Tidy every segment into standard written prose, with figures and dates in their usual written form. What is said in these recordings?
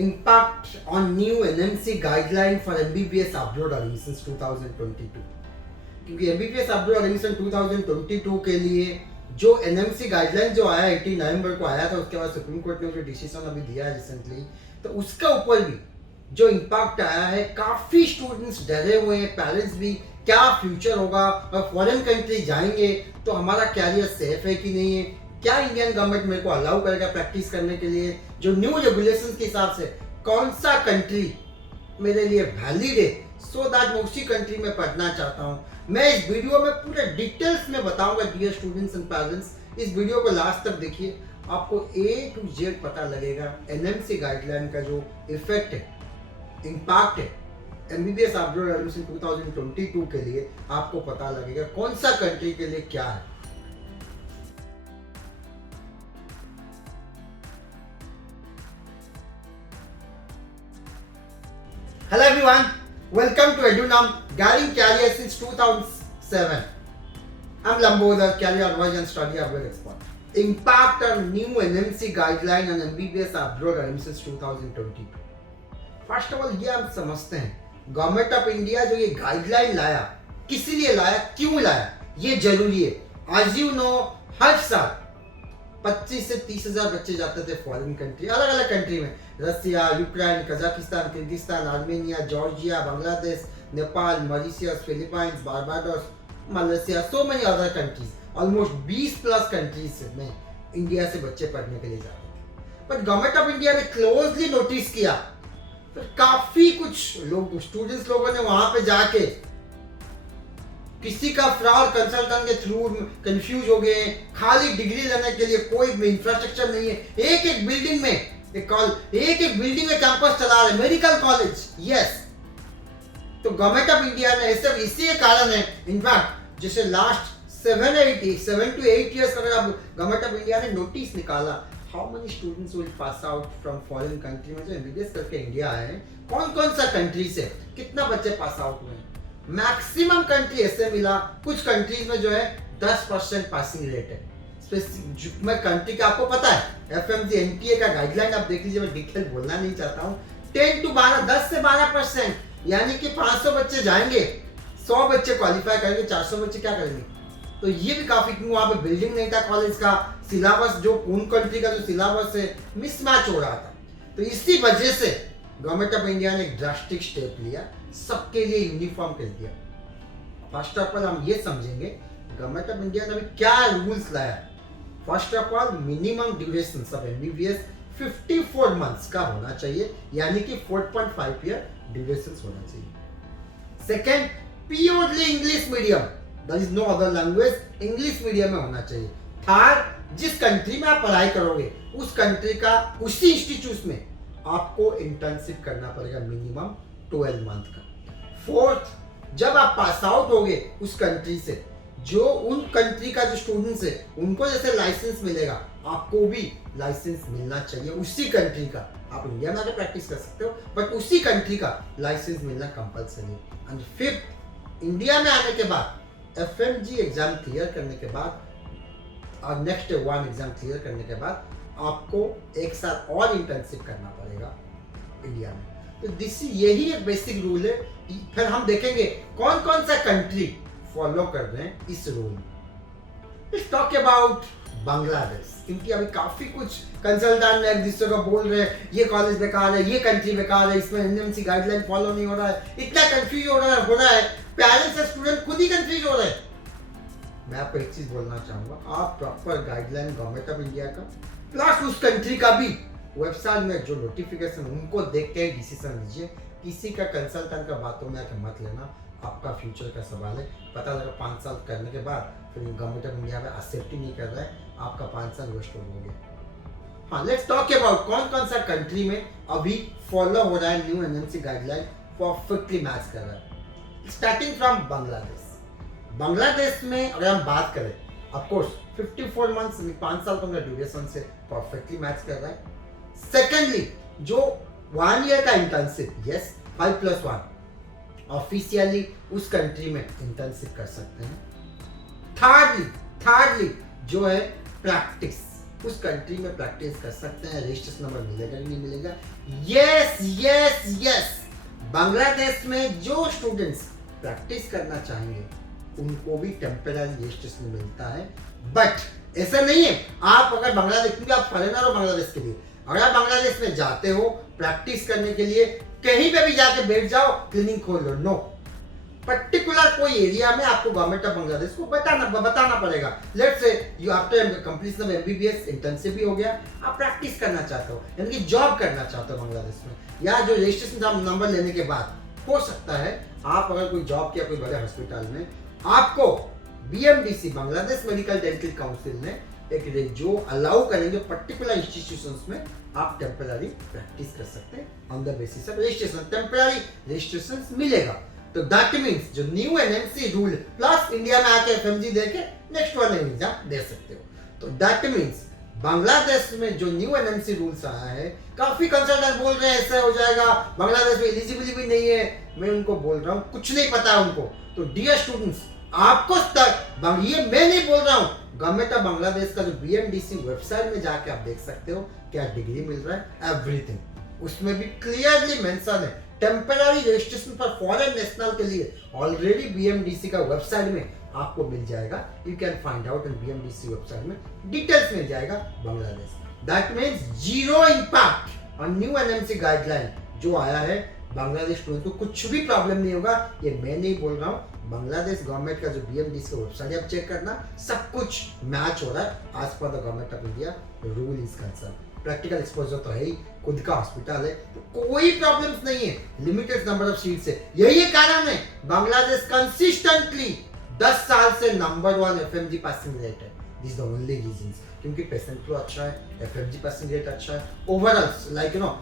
impact on new NMC guideline for MBBS abroad admissions 2022. क्योंकि MBBS abroad admission 2022 के लिए जो NMC गाइडलाइन जो आया 18 नवंबर को आया था, उसके बाद सुप्रीम कोर्ट ने जो डिसीजन अभी दिया है रिसेंटली, तो उसके ऊपर भी जो इम्पैक्ट आया है, काफ़ी स्टूडेंट्स डरे हुए हैं, पेरेंट्स भी, क्या फ्यूचर होगा और फॉरेन कंट्री जाएंगे तो हमारा कैरियर सेफ है कि नहीं है, क्या इंडियन गवर्नमेंट मेरे को अलाउ करेगा प्रैक्टिस करने के लिए, जो न्यू रेगुलेशंस के हिसाब से कौन सा कंट्री मेरे लिए वैलिड है, सो दैट मैं उसी कंट्री में पढ़ना चाहता हूँ। मैं इस वीडियो में पूरे डिटेल्स में बताऊंगा डियर स्टूडेंट्स एंड पेरेंट्स। इस वीडियो को लास्ट तक देखिए, आपको A to Z पता लगेगा एनएमसी गाइडलाइन का जो इफेक्ट है, इम्पैक्ट है MBBS अब्रॉड एडमिशन 2022 के लिए, आपको पता लगेगा कौन सा कंट्री के लिए क्या है। Hello everyone, welcome to EduNam, guiding career since 2007. I'm Lambodar, career advisor and study abroad expert. Impact on new NMC guideline on MBBS abroad admissions 2022. First of all ये हम समझते हैं गवर्नमेंट ऑफ इंडिया जो ये guideline लाया, किस लिए लाया, क्यों लाया, ये जरूरी है। आज यू नो हर साल 25 से 30 हजार बच्चे जाते थे फॉरेन कंट्री, अलग अलग कंट्री में, Russia, Ukraine, Kazakhstan, Kyrgyzstan, Armenia, Georgia, Bangladesh, Nepal, Mauritius, Philippines, Barbados, Malaysia, so many other countries, almost 20 plus countries में इंडिया से बच्चे पढ़ने के लिए जाते थे। बट गवर्नमेंट ऑफ इंडिया ने क्लोजली नोटिस किया, फिर काफी कुछ लोग, स्टूडेंट्स लोगों ने वहां पे जाके किसी का फ्रॉड कंसल्टेंट के थ्रू कंफ्यूज हो गए, खाली डिग्री लेने के लिए कोई इंफ्रास्ट्रक्चर नहीं है, एक एक बिल्डिंग में कैंपस चला रहे, मेडिकल कॉलेज, यस। तो गवर्नमेंट ऑफ इंडिया ने सिर्फ इसी कारण है, इनफैक्ट जैसे लास्ट 7 to 8 years अगर अब गवर्नमेंट ऑफ इंडिया ने नोटिस निकाला, how many students will pass out from foreign country में जो एमबीबीएस करके इंडिया आए हैं, कौन कौन सा कंट्री से कितना बच्चे पास आउट हुए हैं। मैक्सिमम कंट्री ऐसे मिला, कुछ कंट्रीज में जो है 10% पासिंग रेट है। मैं कंट्री का आपको पता है, एफएमजी एनटीए का गाइडलाइन आप देख लीजिए, मैं डिटेल बोलना नहीं चाहता हूँ। 10 से 12%, यानी कि 500 बच्चे जाएंगे, 100 बच्चे क्वालिफाई करेंगे, 400 बच्चे क्या करेंगे। तो ये भी काफी, क्यों वहां पे बिल्डिंग नहीं था कॉलेज का, सिलेबस जो उन कंट्री का जो सिलेबस है मिसमैच हो रहा था। तो इसी वजह से गवर्नमेंट ऑफ इंडिया ने एक ड्रास्टिक स्टेप लिया, सबके लिए यूनिफॉर्म कर दिया। फर्स्ट ऑफ ऑल हम ये समझेंगे गवर्नमेंट ऑफ इंडिया ने अभी क्या रूल्स लाया। First of all minimum duration of MBBS 54 months का होना चाहिए, यानी कि 4.5 ईयर ड्यूरेशन होना चाहिए। Second, purely English medium, there is no other language, English medium में होना चाहिए। थर्ड, जिस कंट्री में आप पढ़ाई करोगे उस कंट्री का, उसी इंस्टीट्यूट में आपको इंटर्नशिप करना पड़ेगा मिनिमम 12 मंथ का। फोर्थ, जब आप पास आउट होगे उस कंट्री से, जो उन कंट्री का जो स्टूडेंट्स है उनको जैसे लाइसेंस मिलेगा, आपको भी लाइसेंस मिलना चाहिए उसी कंट्री का। आप इंडिया में आकर प्रैक्टिस कर सकते हो, बट उसी कंट्री का लाइसेंस मिलना कंपलसरी। एंड फिफ्थ, इंडिया में आने के बाद एफएमजी एग्जाम क्लियर करने के बाद और नेक्स्ट 1 एग्जाम क्लियर करने के बाद आपको एक साल और इंटर्नशिप करना पड़ेगा इंडिया में। तो दिस यही एक बेसिक रूल है। फिर हम देखेंगे कौन कौन सा कंट्री फॉलो कर रहे हैं इस rule. Let's talk about Bangladesh, क्योंकि अभी काफी कुछ कंसल्टेंट एक दूसरे को बोल रहे हैं ये कॉलेज बेकार है, ये कंट्री बेकार है, इसमें एनएमसी गाइडलाइन फॉलो नहीं हो रहा है, इतना कंफ्यूज हो रहा है, पेरेंट्स और स्टूडेंट खुद ही कंफ्यूज हो रहे हैं। मैं आपको एक चीज बोलना चाहूंगा, आप proper guideline government of India का प्लस उस कंट्री का भी वेबसाइट में जो नोटिफिकेशन, उनको देख के डिसीजन लीजिए। किसी का कंसल्टेंट का बातों में आके मत लेना, आपका फ्यूचर का सवाल है। पता लगा 5 साल करने के बाद फिर गवर्नमेंट ऑफ इंडिया में एक्सेप्ट ही नहीं कर रहा है, आपका 5 साल वेस्ट हो गया। हाँ, लेट्स टॉक अबाउट कौन कौन सा कंट्री में अभी फॉलो हो रहा है new NMC guideline, perfectly match कर रहा है। Starting from Bangladesh. बांग्लादेश में अगर हम बात करें, ऑफकोर्स 54 मंथ्स, 5 साल का ड्यूरेशन से परफेक्टली मैच कर रहा है। सेकेंडली, जो 1 ईयर का इंटर्नशिप, यस 5+1 ऑफिशियली उस कंट्री में इंटर्नशिप कर सकते हैं। थर्डली जो है प्रैक्टिस, उस कंट्री में प्रैक्टिस कर सकते हैं। रजिस्ट्रेशन नंबर मिलेगा कि नहीं मिलेगा? Yes yes yes. बांग्लादेश में जो स्टूडेंट्स प्रैक्टिस करना चाहेंगे उनको भी टेम्पररी रजिस्ट्रेशन मिलता है। बट ऐसा नहीं है आप अगर बांग्लादेश, क्योंकि आप फॉरेनर हो बांग्लादेश के लिए, अगर आप बांग्लादेश में जाते हो प्रैक्टिस करने के लिए, कहीं पे भी जाके बैठ जाओ क्लिनिक खोल लो, नो। पर्टिकुलर कोई एरिया में आपको गवर्नमेंट ऑफ बांग्लादेश को बताना पड़ेगा। Let's say you after completion of MBBS internship भी हो गया, आप प्रैक्टिस करना चाहते हो यानी कि जॉब करना चाहते हो बांग्लादेश में, या जो रजिस्ट्रेशन नंबर लेने के बाद हो सकता है आप अगर कोई जॉब किया कोई बड़े हॉस्पिटल में, आपको बीएमडीसी बांग्लादेश मेडिकल डेंटल काउंसिल ने एक जो अलाउ करेंगे पर्टिकुलर इंस्टीट्यूशंस में आप टेम्पररी प्रैक्टिस कर सकते हैं on the basis of registration, temporary registration मिलेगा। तो दैट मीन्स जो new NMC rule plus India में आके एफएमजी देके नेक्स्ट वन एग्जाम दे सकते हो। तो दैट मीन्स बांग्लादेश में जो न्यू एनएमसी रूल्स आया है, काफी कंसल्टेंट बोल रहे हैं ऐसा हो जाएगा, बांग्लादेश में एलिजिबिलिटी भी नहीं है। मैं उनको बोल रहा हूँ कुछ नहीं पता है उनको। तो डियर स्टूडेंट्स, आपको ये मैं नहीं बोल रहा हूँ, गवर्नमेंट ऑफ बांग्लादेश का जो बीएमडीसी वेबसाइट में जाके आप देख सकते हो क्या डिग्री मिल रहा है, एवरीथिंग उसमें भी क्लियरली मेंशन है। टेम्पररी रजिस्ट्रेशन पर फॉरेन नेशनल के लिए ऑलरेडी बीएमडीसी का वेबसाइट में आपको मिल जाएगा, you can find out in BMDC website में डिटेल्स मिल जाएगा Bangladesh. That means zero impact on new NMC guideline जो आया है, बांग्लादेश स्टूडेंट को कुछ भी प्रॉब्लम नहीं होगा। ये मैं नहीं बोल रहा हूँ, बांग्लादेश गवर्नमेंट का जो बीएमडीसी का वेबसाइट आप चेक करना, सब कुछ मैच हो रहा है as per the government of India rule is concern. Practical exposure तो है ही, खुद का हॉस्पिटल है, तो कोई प्रॉब्लम्स नहीं है, लिमिटेड नंबर ऑफ सीट्स है। यही कारण है बांग्लादेश कंसिस्टेंटली 10 साल से नंबर 1 एफएमजी पासिंग रेट है। दिस द ओनली रीजंस, क्योंकि पेशेंट फ्लो अच्छा है, एफएमजी पासिंग रेट अच्छा है, overall like you know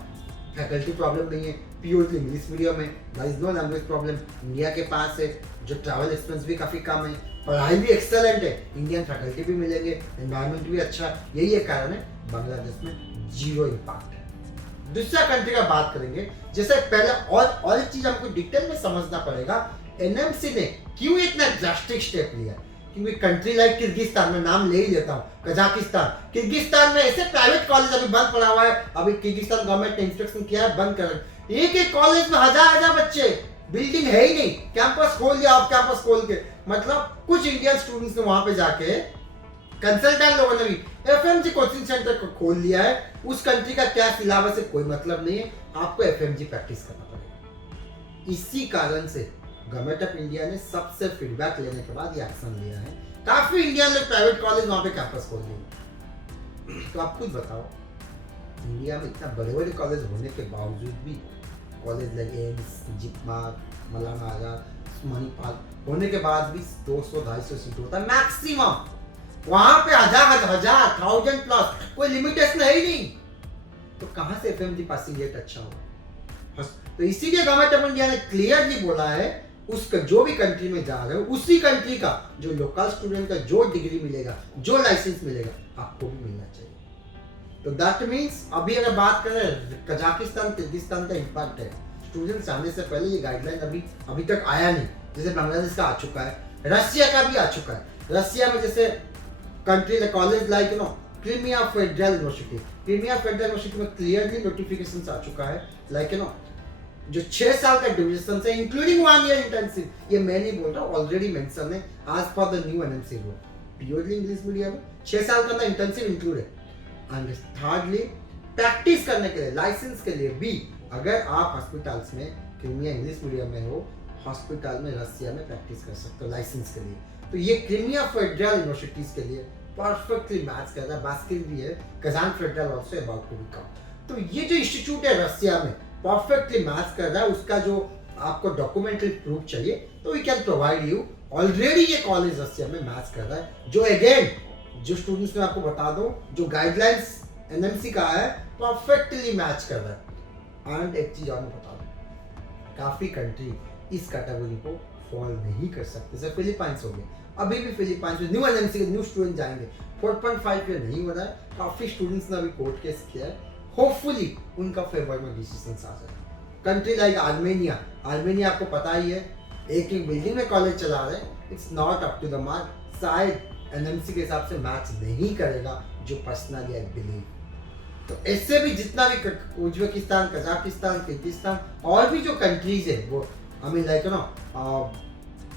faculty problem नहीं है, प्योरली इंग्लिश मीडियम है, there is no language problem, India के पास है, जो ट्रैवल एक्सपेंस भी काफी कम है, पढ़ाई भी एक्सेलेंट है, इंडियन फैकल्टी भी मिलेंगे, एनवायरनमेंट भी अच्छा है। यही एक कारण है बांग्लादेश में जीरो इम्पैक्ट है। दूसरा कंट्री का बात करेंगे, जैसे पहले और एक चीज हमको डिटेल में समझना पड़ेगा, एनएमसी ने क्यों इतना ड्रास्टिक स्टेप लिया। क्योंकि कंट्री लाइक किर्गिस्तान में, नाम ले ही लेता हूँ, कजाकिस्तान, किर्गिस्तान में ऐसे प्राइवेट कॉलेज अभी बंद पड़ा हुआ है। अभी किर्गिस्तान गवर्नमेंट ने इंस्ट्रक्शन किया है बंद कर, एक कॉलेज में हजार बच्चे, बिल्डिंग है ही नहीं, कैंपस खोल दिया आप, कैंपस खोल के, मतलब कुछ इंडियन स्टूडेंट्स ने वहां पे जाके, कंसल्टेंट लोगों ने भी एफएमजी कोचिंग सेंटर को खोल लिया है। उस कंट्री का क्या सिलेबस है कोई मतलब नहीं है, आपको एफएमजी प्रैक्टिस करना पड़ेगा। इसी कारण से गवर्नमेंट ऑफ इंडिया ने सबसे फीडबैक लेने के बाद ये एक्शन लिया है। काफी इंडिया ने प्राइवेट कॉलेज वहां पे कैंपस खोल दिए। तो आप खुद बताओ, इंडिया में इतना बड़े बड़े कॉलेज होने के बावजूद भी, college like AIIMS, जिपमार, Maulana Azad, Manipal होने के बाद भी 200-250 सीट होता है मैक्सिमम। वहां पे हजार 1000 प्लस, कोई लिमिटेशन है ही नहीं, तो कहां से एफएमजी पासिंग रेट अच्छा होगा। तो इसीलिए गवर्नमेंट ऑफ इंडिया ने क्लियरली बोला है, उसका जो भी कंट्री में जा रहे हो, उसी कंट्री का जो लोकल स्टूडेंट का जो डिग्री मिलेगा, जो लाइसेंस मिलेगा, आपको भी मिलना चाहिए। तो दैट मीन्स अभी अगर बात करें कजाकिस्तान, किर्गिस्तान का इम्पैक्ट है, स्टूडेंट्स आने से पहले ये गाइडलाइन अभी तक आया नहीं। जैसे बांग्लादेश का आ चुका है, रशिया का भी आ चुका है। रशिया में जैसे country college like you no Crimea federal university, Crimea federal university में क्लियरली नोटिफिकेशन आ चुका है, लाइक यू नो जो 6 साल का ड्यूरेशन है इंक्लूडिंग 1 ईयर इंटर्नशिप, ये मैं नहीं बोल रहा हूँ, ऑलरेडी मेंशन है आज for the new NMC rule, purely English medium में 6 साल का इंटर्नशिप इंक्लूड है। एंड थर्डली प्रैक्टिस करने के लिए, लाइसेंस के लिए भी, अगर आप हॉस्पिटल्स में क्रीमिया इंग्लिश मीडियम में हो, हॉस्पिटल में रसिया में प्रैक्टिस कर सकते हो लाइसेंस के लिए। तो ये क्रीमिया फेडरल यूनिवर्सिटीज के लिए परफेक्टली मैच कर रहा है। बास्किल भी है, Kazan federal also about to become. तो ये जो इंस्टीट्यूट है रसिया में परफेक्टली मैच कर रहा है, उसका जो आपको डॉक्यूमेंट्री प्रूफ चाहिए तो we can provide you. Already ये कॉलेज रसिया में मैच कर रहा है, जो अगेन जो स्टूडेंट्स में आपको बता दो, जो गाइडलाइंस एनएमसी का है परफेक्टली मैच कर रहा है। एंड एक चीज और मैं बता दूं, काफी कंट्री इस कैटेगरी को फॉल नहीं कर सकते। जैसे फिलीपाइंस हो गए, अभी भी फिलीपाइंस में न्यू एनएमसी के न्यू स्टूडेंट जाएंगे, 4.5 ईयर नहीं हो रहा है, काफी स्टूडेंट्स ने अभी कोर्ट केस किया है, होपफुली उनका फेवर में डिसीजन आ जाए। कंट्री लाइक आर्मेनिया, आपको पता ही है, एक बिल्डिंग में कॉलेज चला रहे हैं, it's not up to the mark, शायद एनएमसी के हिसाब से मैच नहीं करेगा, जो पर्सनली आई बिलीव। तो ऐसे भी जितना भी उज्बेकिस्तान, कजाकिस्तान, किर्गिस्तान और भी जो कंट्रीज है वो I mean like no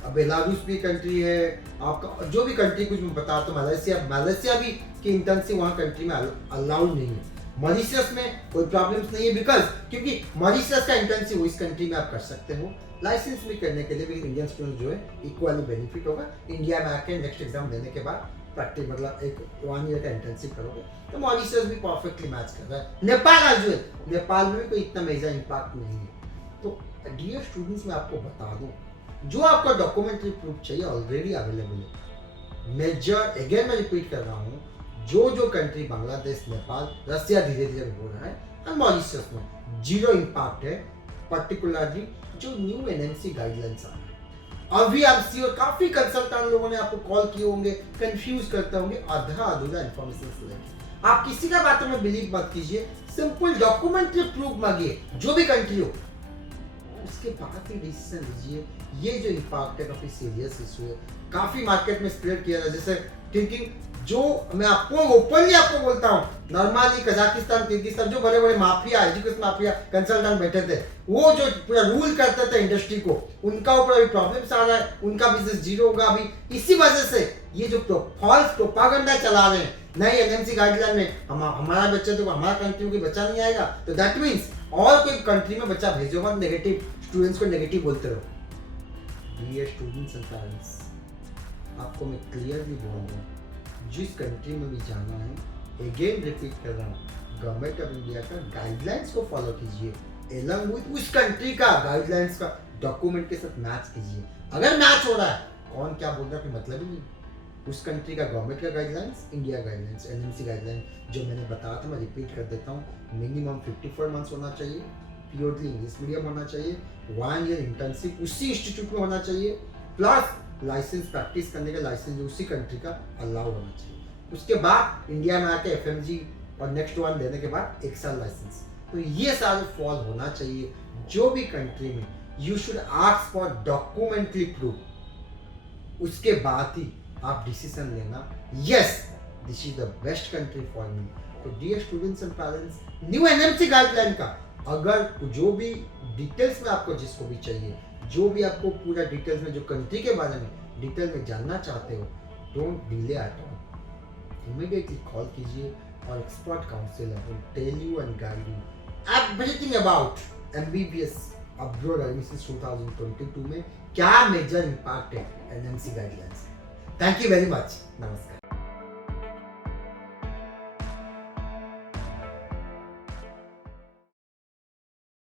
Belarus भी कंट्री है, आपका जो भी कंट्री कुछ मैं बता तो मलेशिया भी की इंटर्नशिप वहाँ कंट्री में अलाउड नहीं है। मॉरिशस में कोई प्रॉब्लम्स नहीं है बिकॉज क्योंकि मॉरिशस का इंटर्नशिप इस कंट्री में आप कर सकते हो। लाइसेंस भी करने के लिए भी इंडियन स्टूडेंट जो है इक्वली बेनिफिट होगा। इंडिया में आके नेक्स्ट एग्जाम देने के बाद प्रैक्टिस मतलब एक 1 ईयर का इंटर्नशिप करोगे तो मॉरिशस भी परफेक्टली मैच कर रहा है। नेपाल आज जो है, नेपाल में भी कोई इतना मेजर इम्पैक्ट नहीं है। तो डियर स्टूडेंट्स मैं आपको बता दूं, जो आपका डॉक्यूमेंट्री प्रूफ चाहिए ऑलरेडी अवेलेबल है। मेजर अगेन मैं रिपीट कर रहा हूँ, जो कंट्री बांग्लादेश, नेपाल, रसिया धीरे धीरे हो रहा है और मॉरिशस में जीरो इम्पैक्ट है, पर्टिकुलरली जो न्यू एनएमसी गाइडलाइंस आ रहे हैं। अभी आप सी और काफी कंसल्टेंट लोगों ने आपको कॉल किए होंगे, कंफ्यूज करते होंगे, आधा अधूरा इन्फॉर्मेशन लेंगे। आप किसी का बातों में बिलीव मत कीजिए, सिंपल डॉक्यूमेंट्री प्रूफ मांगिए, जो भी कंट्री हो, उसके बाद ही डिसीजन लीजिए। ये जो इम्पैक्ट है काफी सीरियस इशू है, काफी मार्केट में स्प्रेड किया है। जैसे थिंकिंग जो मैं आपको ओपनली आपको बोलता हूँ, नॉर्मली कजाकिस्तान, किर्गिस्तान जो बड़े बड़े माफिया, एजुकेशन माफिया कंसल्टेंट बैठे थे, वो जो पूरा रूल करते थे इंडस्ट्री को, उनका ऊपर अभी प्रॉब्लम्स आ रहा है, उनका बिजनेस जीरो होगा अभी। इसी वजह से ये जो फॉल्स प्रोपागेंडा चला रहे हैं नई एनएमसी गाइडलाइन में, हमारा बच्चा तो हमारा कंट्री में बच्चा नहीं आएगा, तो दैट मीन्स और कोई कंट्री में बच्चा भेजो मत, नेगेटिव स्टूडेंट्स को नेगेटिव बोलते रहो। डियर स्टूडेंट्स एंड पेरेंट्स, आपको मैं क्लियरली बोल रहा हूँ, जिस कंट्री में भी जाना है, अगेन रिपीट कर रहा हूँ, गवर्नमेंट ऑफ इंडिया का गाइडलाइंस को फॉलो कीजिए, एलॉन्ग विद उस कंट्री का गाइडलाइंस का डॉक्यूमेंट के साथ मैच कीजिए। अगर मैच हो रहा है, कौन क्या बोल रहा है मतलब ही नहीं। उस कंट्री का गवर्नमेंट का guidelines, India guidelines, NMC guideline जो मैंने बताया था, मैं रिपीट कर देता हूँ, मिनिमम 54 मंथ्स होना चाहिए, प्योरली इंग्लिश मीडियम होना चाहिए, 1 ईयर इंटर्नशिप उसी इंस्टीट्यूट में होना चाहिए, प्लस लाइसेंस प्रैक्टिस करने का लाइसेंस उसी कंट्री का अलाउ होना चाहिए। उसके बाद इंडिया में आके एफएमजी और नेक्स्ट वन देने के बाद 1 साल लाइसेंस। तो ये सारे फॉल होना चाहिए जो भी कंट्री में। You should ask for documentary proof, उसके बाद ही आप डिसीजन लेना, yes this is the best country for me. तो dear students and parents, new NMC guideline का अगर जो भी डिटेल्स में आपको जिसको भी चाहिए, जो भी आपको पूरा डिटेल्स में जो कंट्री के बारे में डिटेल में जानना चाहते हो, don't delay at all, immediately call कीजिए और expert counsellor will tell you and guide you everything about MBBS abroad admissions 2022 में क्या मेजर इम्पैक्ट है NMC guidelines. Thank you very much, नमस्कार।